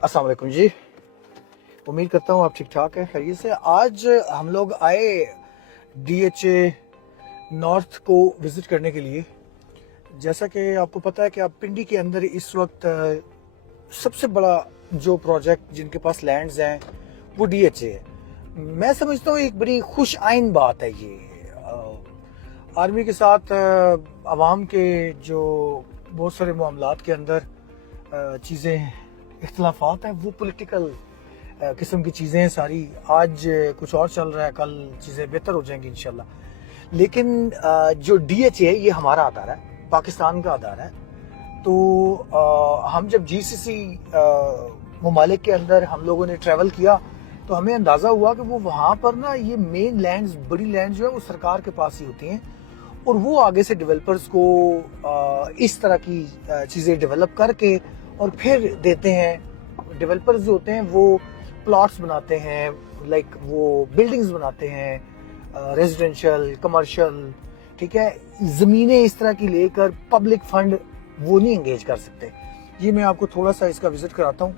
अस्सलाम वालेकुम जी। उम्मीद करता हूँ आप ठीक ठाक हैं, खैरियत से। आज हम लोग आए DHA नॉर्थ को विज़िट करने के लिए। जैसा कि आपको पता है कि आप पिंडी के अंदर इस वक्त सबसे बड़ा जो प्रोजेक्ट जिनके पास लैंड्स हैं वो DHA है। मैं समझता हूँ एक बड़ी खुश आइन बात है ये। आर्मी के साथ आवाम के जो बहुत सारे मामलात के अंदर चीज़ें इख्तलाफात हैं, वो पॉलिटिकल किस्म की चीज़ें हैं सारी। आज कुछ और चल रहा है, कल चीज़ें बेहतर हो जाएंगी इंशाल्लाह। लेकिन जो DHA है ये हमारा अदारा है, पाकिस्तान का अदारा है। तो हम जब GCC ममालिक के अंदर हम लोगों ने ट्रैवल किया तो हमें अंदाज़ा हुआ कि वो वहाँ पर ना ये मेन लैंड्स, बड़ी लैंड जो है वो सरकार के पास ही होती हैं और वो आगे से डेवलपर्स को इस तरह की चीज़ें डेवलप करके और फिर देते हैं। डेवलपर्स जो होते हैं वो प्लॉट्स बनाते हैं, लाइक वो बिल्डिंग्स बनाते हैं, रेजिडेंशियल, कमर्शियल, ठीक है। ज़मीनें इस तरह की लेकर पब्लिक फंड वो नहीं एंगेज कर सकते। ये मैं आपको थोड़ा सा इसका विजिट कराता हूँ।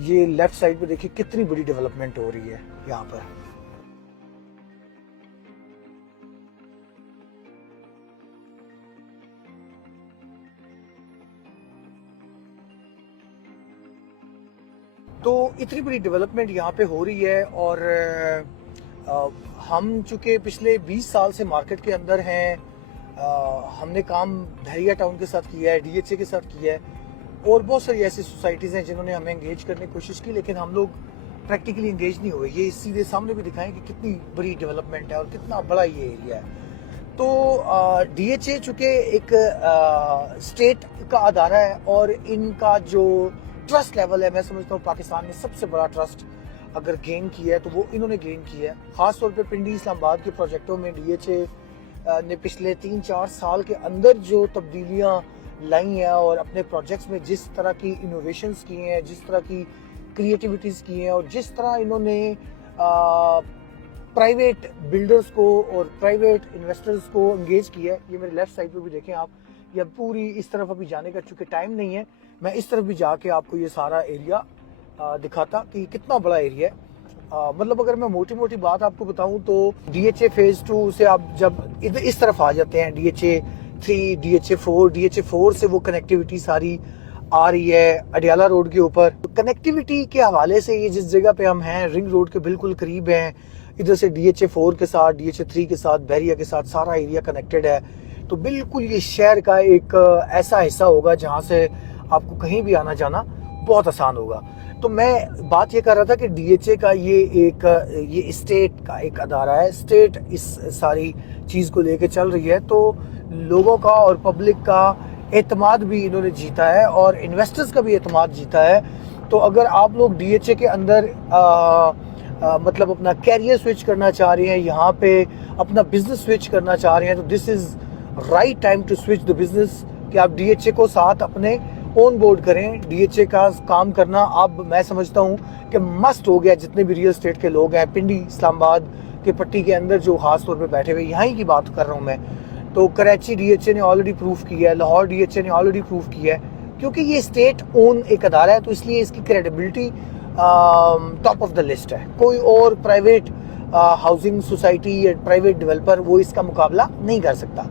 ये लेफ्ट साइड पे देखिए कितनी बड़ी डेवलपमेंट हो रही है यहाँ पर। तो इतनी बड़ी डेवलपमेंट यहाँ पे हो रही है और हम चूंकि पिछले 20 साल से मार्केट के अंदर हैं, हमने काम धैरिया टाउन के साथ किया है, DHA के साथ किया है और बहुत सारी ऐसी सोसाइटीज़ हैं जिन्होंने हमें एंगेज करने की कोशिश की, लेकिन हम लोग प्रैक्टिकली एंगेज नहीं हुए। ये सीधे सामने भी दिखाएं कि कितनी बड़ी डेवलपमेंट है और कितना बड़ा ये एरिया है। तो DHA चूंकि एक स्टेट का अदारा है और इनका जो ट्रस्ट लेवल है, मैं समझता हूँ पाकिस्तान ने सबसे बड़ा ट्रस्ट अगर गेन किया है तो वो इन्होंने गेन किया है। खासतौर पे पिंडी इस्लामाबाद के प्रोजेक्टों में DHA ने पिछले 3-4 साल के अंदर जो तब्दीलियां लाई हैं और अपने प्रोजेक्ट्स में जिस तरह की इनोवेशंस किए हैं, जिस तरह की क्रिएटिविटीज की हैं और जिस तरह इन्होंने प्राइवेट बिल्डर्स को और प्राइवेट इन्वेस्टर्स को एंगेज किया है। ये मेरे लेफ्ट साइड पे भी देखें आप, ये पूरी इस तरफ अभी जाने का चूंकि टाइम नहीं है, मैं इस तरफ भी जाके आपको ये सारा एरिया दिखाता कि कितना बड़ा एरिया है। मतलब अगर मैं मोटी मोटी बात आपको बताऊं तो DHA फेज 2 से आप जब इधर इस तरफ आ जाते हैं, DHA 3, DHA 4 से वो कनेक्टिविटी सारी आ रही है अडियाला रोड के ऊपर। कनेक्टिविटी के हवाले से ये जिस जगह पे हम हैं, रिंग रोड के बिल्कुल करीब हैं। इधर से DHA 4 के साथ, DHA 3 के साथ, बहरिया के साथ सारा एरिया कनेक्टेड है। तो बिल्कुल ये शहर का एक ऐसा हिस्सा होगा जहाँ से आपको कहीं भी आना जाना बहुत आसान होगा। तो मैं बात ये कर रहा था कि DHA का ये स्टेट का एक अदारा है, स्टेट इस सारी चीज़ को लेके चल रही है। तो लोगों का और पब्लिक का एतमाद भी इन्होंने जीता है और इन्वेस्टर्स का भी एतमाद जीता है। तो अगर आप लोग DHA के अंदर मतलब अपना कैरियर स्विच करना चाह रहे हैं, यहाँ पे अपना बिजनेस स्विच करना चाह रहे हैं, तो this is right time to switch the business कि आप DHA को साथ अपने ऑन बोर्ड करें। DHA का काम करना अब मैं समझता हूँ कि मस्ट हो गया। जितने भी रियल एस्टेट के लोग हैं पिंडी इस्लामाबाद के पट्टी के अंदर जो खास तौर पे बैठे हुए, यहाँ की बात कर रहा हूँ मैं, तो कराची DHA ने ऑलरेडी प्रूफ किया है, लाहौर DHA ने ऑलरेडी प्रूफ किया है। क्योंकि ये स्टेट ओन एक अदारा है तो इसलिए इसकी credibility top of the list है। कोई और प्राइवेट हाउसिंग सोसाइटी या प्राइवेट डेवलपर वो इसका मुकाबला नहीं कर सकता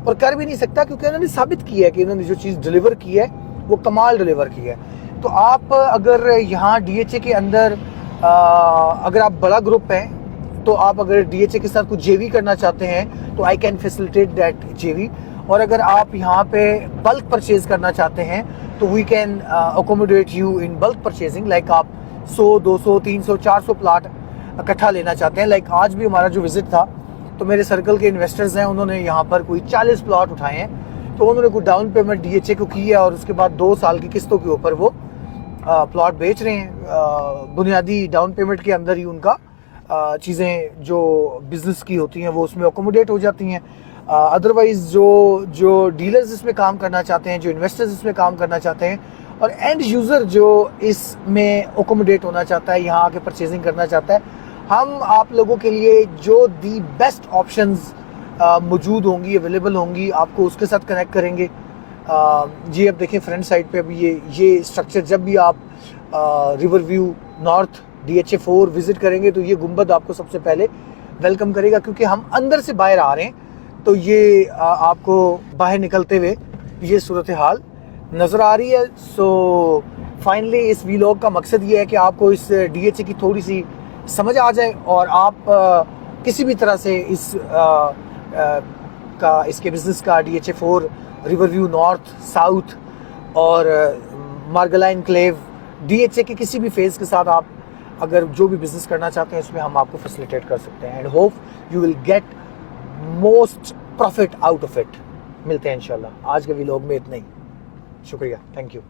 और कर भी नहीं सकता, क्योंकि उन्होंने साबित किया है कि इन्होंने जो चीज़ डिलीवर की है वो कमाल डिलीवर की है। तो आप अगर यहाँ DHA के अंदर अगर आप बड़ा ग्रुप हैं तो आप अगर DHA के साथ कुछ JV करना चाहते हैं तो I can facilitate that JV। और अगर आप यहाँ पे बल्क परचेज करना चाहते हैं तो we can accommodate you in bulk purchasing. Like आप 100, 200, 300, 400 प्लाट इकट्ठा लेना चाहते हैं। लाइक आज भी हमारा जो विजिट था तो मेरे सर्कल के इन्वेस्टर्स हैं, उन्होंने यहाँ पर कोई 40 प्लॉट उठाए हैं। तो उन्होंने कोई डाउन पेमेंट DHA को की है और उसके बाद 2 साल की किस्तों के ऊपर वो प्लॉट बेच रहे हैं। बुनियादी डाउन पेमेंट के अंदर ही उनका चीज़ें जो बिजनेस की होती हैं वो उसमें अकोमोडेट हो जाती हैं। अदरवाइज जो डीलर्स इसमें काम करना चाहते हैं, जो इन्वेस्टर्स इसमें काम करना चाहते हैं और एंड यूज़र जो इसमें अकोमोडेट होना चाहता है, यहाँ आके परचेजिंग करना चाहता है, हम आप लोगों के लिए जो दी बेस्ट ऑप्शंस मौजूद होंगी, अवेलेबल होंगी, आपको उसके साथ कनेक्ट करेंगे। ये अब देखें फ्रंट साइड पे अभी ये स्ट्रक्चर, जब भी आप river view north DHA4 visit करेंगे तो ये गुंबद आपको सबसे पहले वेलकम करेगा, क्योंकि हम अंदर से बाहर आ रहे हैं। तो ये आपको बाहर निकलते हुए ये सूरत हाल नज़र आ रही है। सो फाइनली इस वीलॉग का मकसद ये है कि आपको इस DHA की थोड़ी सी समझ आ जाए और आप किसी भी तरह से इसके बिज़नेस का DHA4 river view north south और मार्गलाइन क्लेव DHA के किसी भी फेज़ के साथ आप अगर जो भी बिज़नेस करना चाहते हैं उसमें हम आपको फैसिलिटेट कर सकते हैं। And hope you will get most profit out of it. मिलते हैं इंशाल्लाह। आज के व्लॉग में इतना ही। शुक्रिया, थैंक यू।